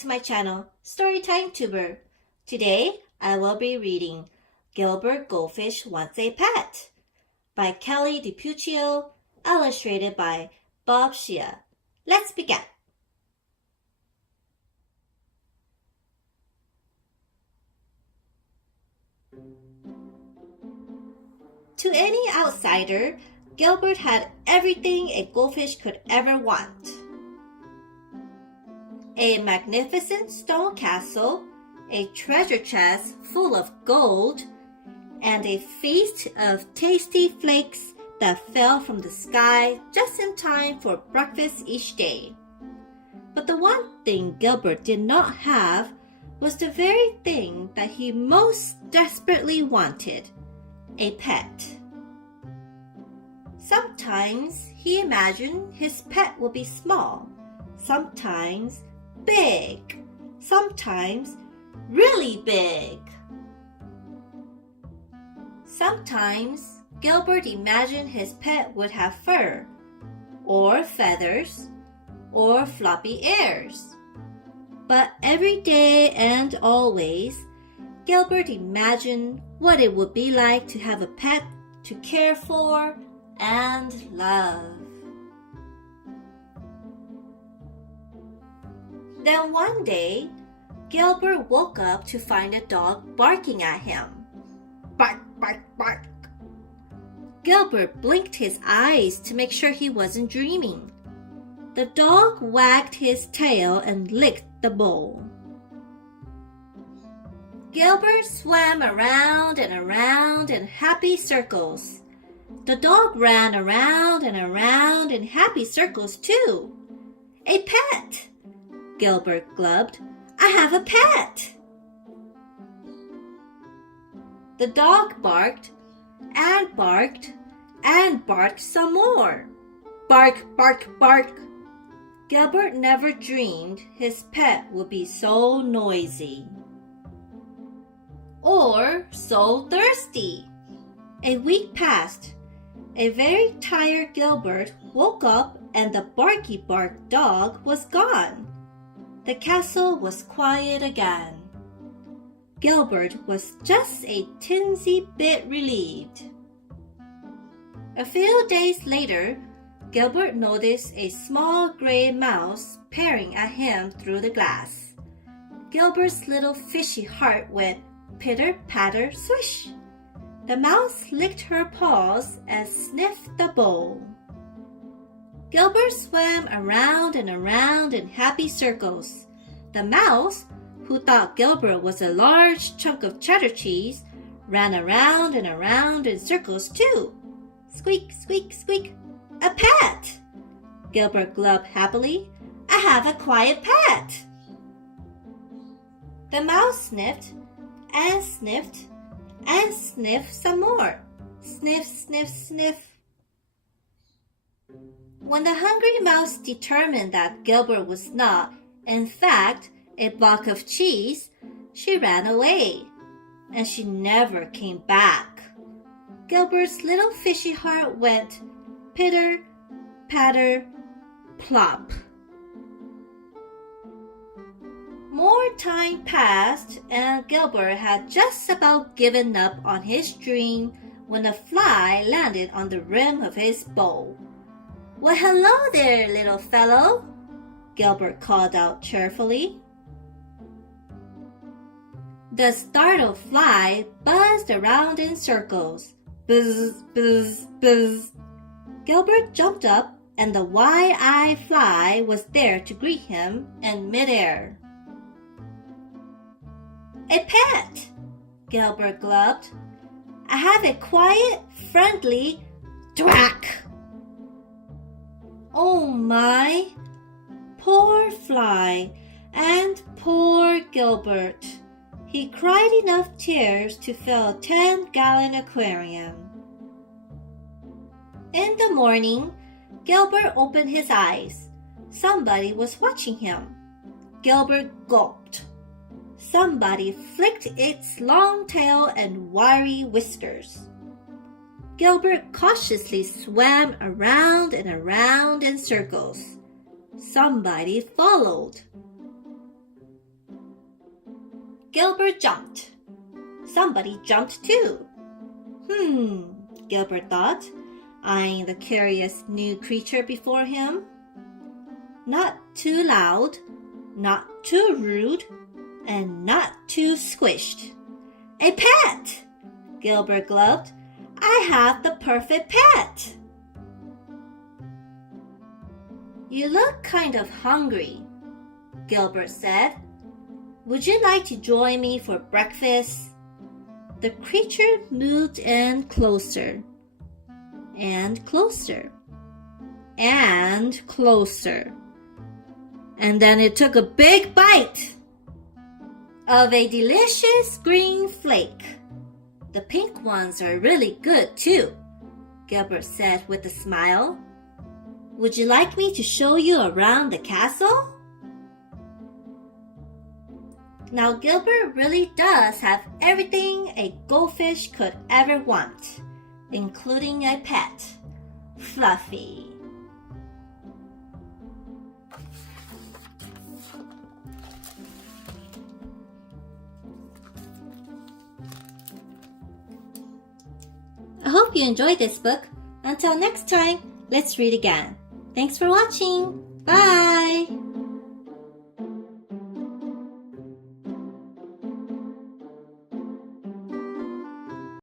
to my channel, Storytymetuber. Today, I will be reading Gilbert Goldfish Wants a Pet by Kelly DiPucchio, illustrated by Bob Shea. Let's begin. To any outsider, Gilbert had everything a goldfish could ever want. A magnificent stone castle, a treasure chest full of gold, and a feast of tasty flakes that fell from the sky just in time for breakfast each day. But the one thing Gilbert did not have was the very thing that he most desperately wanted, a pet. Sometimes he imagined his pet would be small, sometimes big, sometimes really big. Sometimes Gilbert imagined his pet would have fur, or feathers, or floppy ears. But every day and always, Gilbert imagined what it would be like to have a pet to care for and love. Then one day, Gilbert woke up to find a dog barking at him. Bark, bark, bark. Gilbert blinked his eyes to make sure he wasn't dreaming. The dog wagged his tail and licked the bowl. Gilbert swam around and around in happy circles. The dog ran around and around in happy circles too. A pet! Gilbert glubbed. I have a pet! The dog barked and barked and barked some more. Bark, bark, bark. Gilbert never dreamed his pet would be so noisy or so thirsty. A week passed. A very tired Gilbert woke up and the barky bark dog was gone. The castle was quiet again. Gilbert was just a teensy bit relieved. A few days later, Gilbert noticed a small gray mouse peering at him through the glass. Gilbert's little fishy heart went pitter-patter swish. The mouse licked her paws and sniffed the bowl. Gilbert swam around and around in happy circles. The mouse, who thought Gilbert was a large chunk of cheddar cheese, ran around and around in circles too. Squeak, squeak, squeak. A pet! Gilbert glubbed happily. I have a quiet pet! The mouse sniffed and sniffed and sniffed some more. Sniff, sniff, sniff. When the hungry mouse determined that Gilbert was not, in fact, a block of cheese, she ran away, and she never came back. Gilbert's little fishy heart went pitter, patter, plop. More time passed, and Gilbert had just about given up on his dream when a fly landed on the rim of his bowl. Well, hello there, little fellow, Gilbert called out cheerfully. The startled fly buzzed around in circles. Buzz, buzz, buzz. Gilbert jumped up, and the wide-eyed fly was there to greet him in midair. A pet, Gilbert glubbed. I have a quiet, friendly thwack. Oh my! Poor fly and poor Gilbert. He cried enough tears to fill a 10-gallon aquarium. In the morning, Gilbert opened his eyes. Somebody was watching him. Gilbert gulped. Somebody flicked its long tail and wiry whiskers. Gilbert cautiously swam around and around in circles. Somebody followed. Gilbert jumped. Somebody jumped too. Gilbert thought, eyeing the curious new creature before him. Not too loud, not too rude, and not too squished. A pet! Gilbert gloved. I have the perfect pet! You look kind of hungry, Gilbert said. Would you like to join me for breakfast? The creature moved in closer, and closer, and closer. And then it took a big bite of a delicious green flake. The pink ones are really good too, Gilbert said with a smile. Would you like me to show you around the castle? Now Gilbert really does have everything a goldfish could ever want, including a pet, Fluffy. I hope you enjoyed this book. Until next time, let's read again. Thanks for watching. Bye!